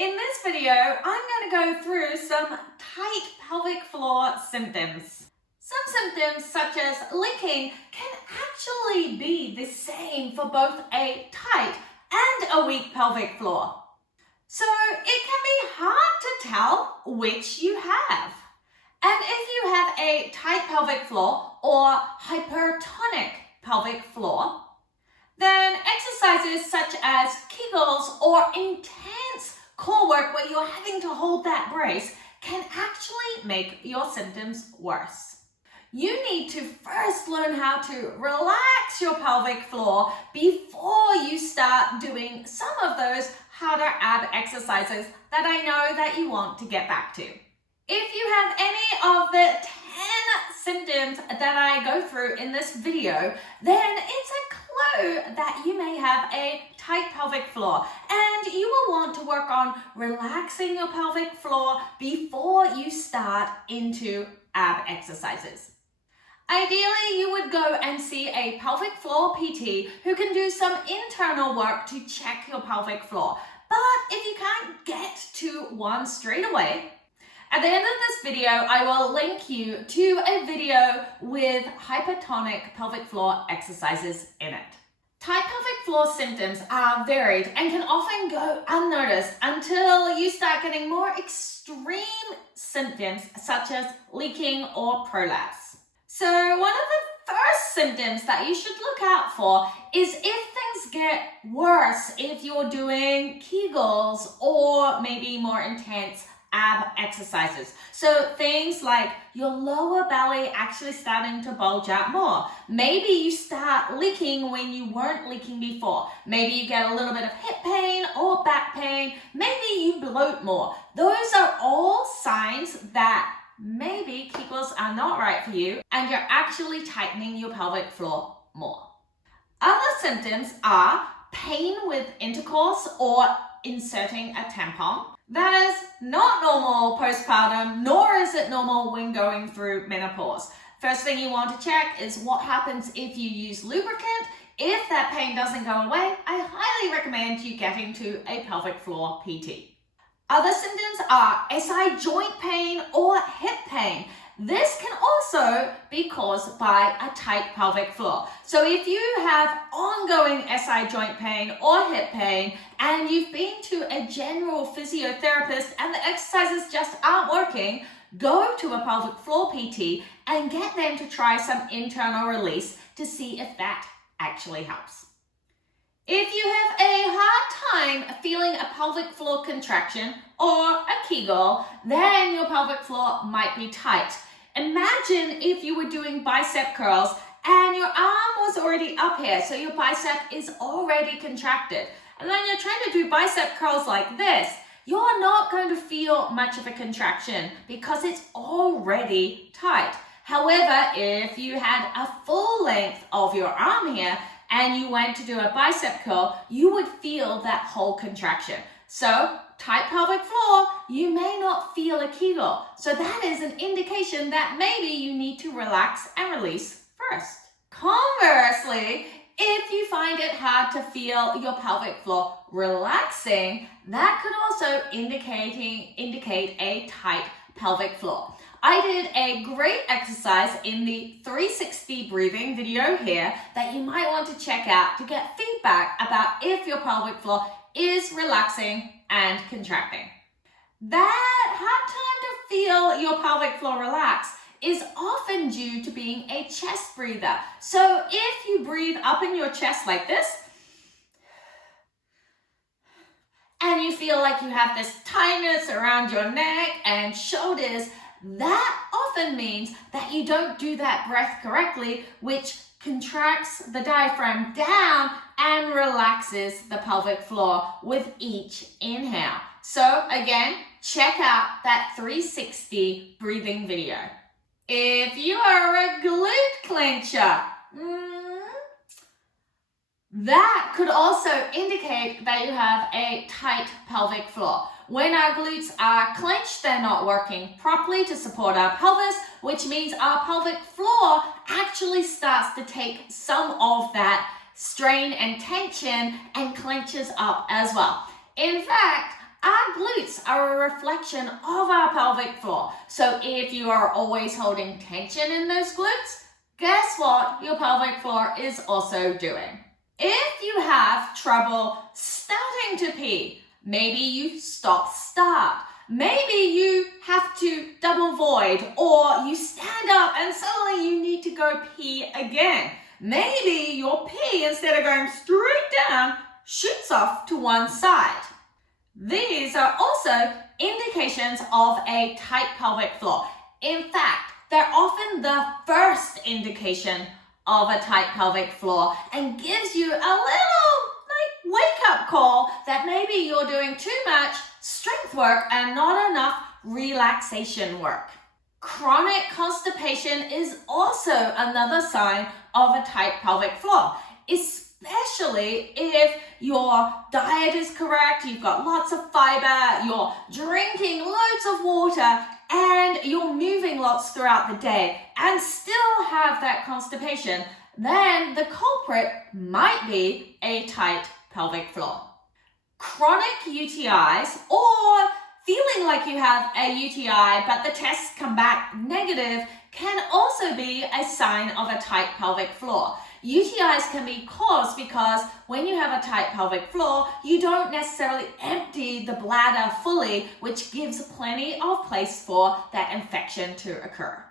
In this video, I'm going to go through some tight pelvic floor symptoms. Some symptoms, such as leaking, can actually be the same for both a tight and a weak pelvic floor. So it can be hard to tell which you have. And if you have a tight pelvic floor or hypertonic pelvic floor, then exercises such as Kegels or intense core work where you're having to hold that brace can actually make your symptoms worse. You need to first learn how to relax your pelvic floor before you start doing some of those harder ab exercises that I know that you want to get back to. If you have any of the 10 symptoms that I go through in this video, then it's a clue that you may have a tight pelvic floor, and you will want to work on relaxing your pelvic floor before you start into ab exercises. Ideally, you would go and see a pelvic floor PT who can do some internal work to check your pelvic floor. But if you can't get to one straight away, at the end of this video, I will link you to a video with hypertonic pelvic floor exercises in it. Tight pelvic floor symptoms are varied and can often go unnoticed until you start getting more extreme symptoms such as leaking or prolapse. So one of the first symptoms that you should look out for is if things get worse, if you're doing Kegels or maybe more intense ab exercises. So things like your lower belly actually starting to bulge out more. Maybe you start leaking when you weren't leaking before. Maybe you get a little bit of hip pain or back pain. Maybe you bloat more. Those are all signs that maybe Kegels are not right for you and you're actually tightening your pelvic floor more. Other symptoms are pain with intercourse or inserting a tampon. That is not normal postpartum, nor is it normal when going through menopause. First thing you want to check is what happens if you use lubricant. If that pain doesn't go away, I highly recommend you getting to a pelvic floor PT. Other symptoms are SI joint pain or hip pain. This can also be caused by a tight pelvic floor. So if you have ongoing SI joint pain or hip pain and you've been to a general physiotherapist and the exercises just aren't working, go to a pelvic floor PT and get them to try some internal release to see if that actually helps. If you have a hard time feeling a pelvic floor contraction or a Kegel, then your pelvic floor might be tight. Imagine if you were doing bicep curls and your arm was already up here, so your bicep is already contracted. And then you're trying to do bicep curls like this. You're not going to feel much of a contraction because it's already tight. However, if you had a full length of your arm here and you went to do a bicep curl, you would feel that whole contraction. So, tight pelvic floor, you may not feel a Kegel. So that is an indication that maybe you need to relax and release first. Conversely, if you find it hard to feel your pelvic floor relaxing, that could also indicate a tight pelvic floor. I did a great exercise in the 360 breathing video here that you might want to check out to get feedback about if your pelvic floor is relaxing and contracting. That hard time to feel your pelvic floor relax is often due to being a chest breather. So if you breathe up in your chest like this, and you feel like you have this tightness around your neck and shoulders, that often means that you don't do that breath correctly, which contracts the diaphragm down and relaxes the pelvic floor with each inhale. So again, check out that 360 breathing video. If you are a glute clencher, that could also indicate that you have a tight pelvic floor. When our glutes are clenched, they're not working properly to support our pelvis, which means our pelvic floor actually starts to take some of that strain and tension and clenches up as well. In fact, our glutes are a reflection of our pelvic floor. So if you are always holding tension in those glutes, guess what your pelvic floor is also doing? If you have trouble starting to pee, maybe you stop-start, maybe you have to double void, or you stand up and suddenly you need to go pee again. Maybe your pee, instead of going straight down, shoots off to one side. These are also indications of a tight pelvic floor. In fact, they're often the first indication of a tight pelvic floor and gives you a little wake-up call that maybe you're doing too much strength work and not enough relaxation work. Chronic constipation is also another sign of a tight pelvic floor, especially if your diet is correct, you've got lots of fiber, you're drinking loads of water, and you're moving lots throughout the day and still have that constipation, then the culprit might be a tight pelvic floor. Chronic UTIs, or feeling like you have a UTI but the tests come back negative, can also be a sign of a tight pelvic floor. UTIs can be caused because when you have a tight pelvic floor, you don't necessarily empty the bladder fully, which gives plenty of place for that infection to occur.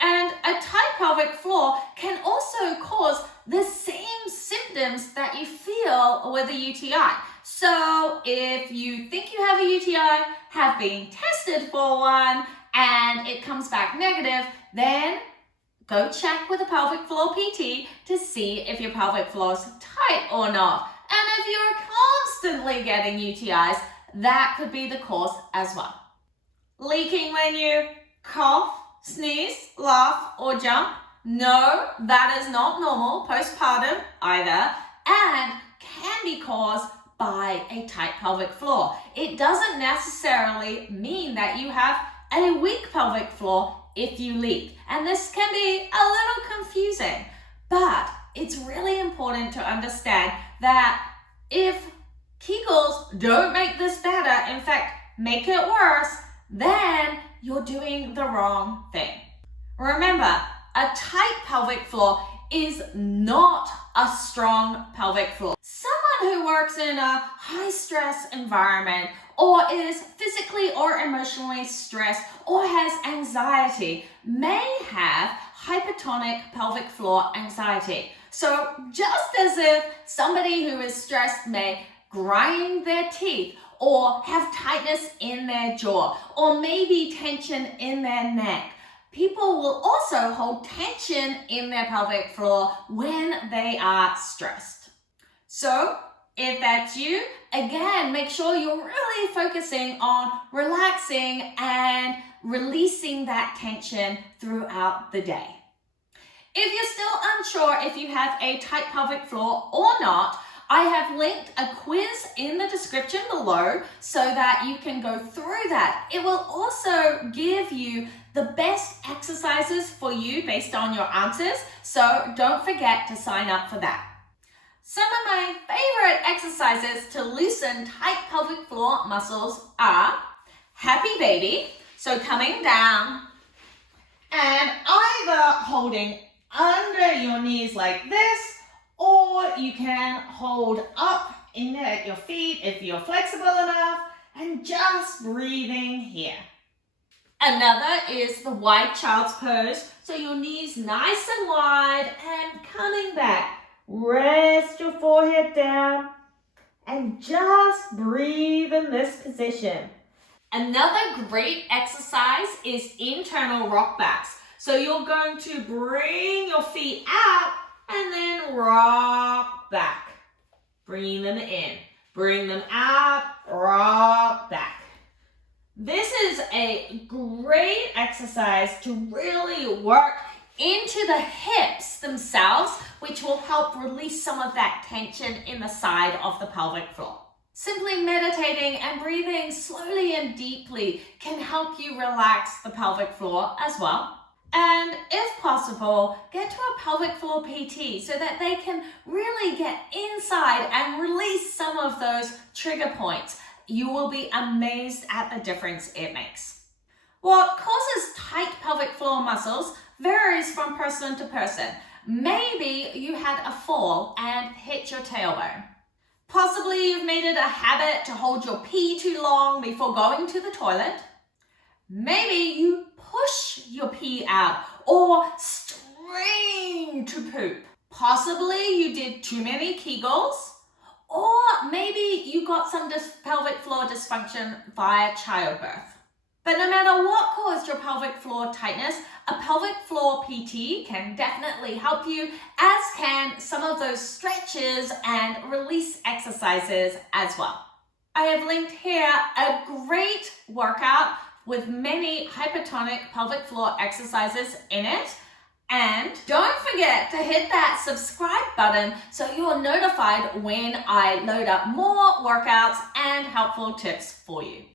And a tight pelvic floor can also cause the same symptoms that you feel with a UTI. So if you think you have a UTI, have been tested for one, and it comes back negative, then go check with a pelvic floor PT to see if your pelvic floor is tight or not. And if you're constantly getting UTIs, that could be the cause as well. Leaking when you cough, sneeze, laugh, or jump? No, that is not normal postpartum either, and can be caused by a tight pelvic floor. It doesn't necessarily mean that you have a weak pelvic floor if you leak, and this can be a little confusing, but it's really important to understand that if Kegels don't make this better, in fact, make it worse, then you're doing the wrong thing. Remember, a tight pelvic floor is not a strong pelvic floor. Someone who works in a high-stress environment or is physically or emotionally stressed or has anxiety may have hypertonic pelvic floor anxiety. So just as if somebody who is stressed may grind their teeth or have tightness in their jaw or maybe tension in their neck, people will also hold tension in their pelvic floor when they are stressed. So if that's you, again, make sure you're really focusing on relaxing and releasing that tension throughout the day. If you're still unsure if you have a tight pelvic floor or not, I have linked a quiz in the description below so that you can go through that. It will also give you the best exercises for you based on your answers, so don't forget to sign up for that. Some of my favorite exercises to loosen tight pelvic floor muscles are Happy Baby, so coming down and either holding under your knees like this, or you can hold up in at your feet if you're flexible enough, and just breathing here. Another is the wide child's pose, so your knees nice and wide and coming back. Rest your forehead down and just breathe in this position. Another great exercise is internal rock backs. So you're going to bring your feet out and then rock back. Bring them in. Bring them out, rock back. This is a great exercise to really work into the hips themselves, which will help release some of that tension in the side of the pelvic floor. Simply meditating and breathing slowly and deeply can help you relax the pelvic floor as well. And if possible, get to a pelvic floor PT so that they can really get inside and release some of those trigger points. You will be amazed at the difference it makes. What causes tight pelvic floor muscles varies from person to person. Maybe you had a fall and hit your tailbone. Possibly you've made it a habit to hold your pee too long before going to the toilet. Maybe you push your pee out or strain to poop. Possibly you did too many Kegels, or maybe you got some pelvic floor dysfunction via childbirth. But no matter what caused your pelvic floor tightness, a pelvic floor PT can definitely help you, as can some of those stretches and release exercises as well. I have linked here a great workout with many hypertonic pelvic floor exercises in it. And don't forget to hit that subscribe button so you're notified when I load up more workouts and helpful tips for you.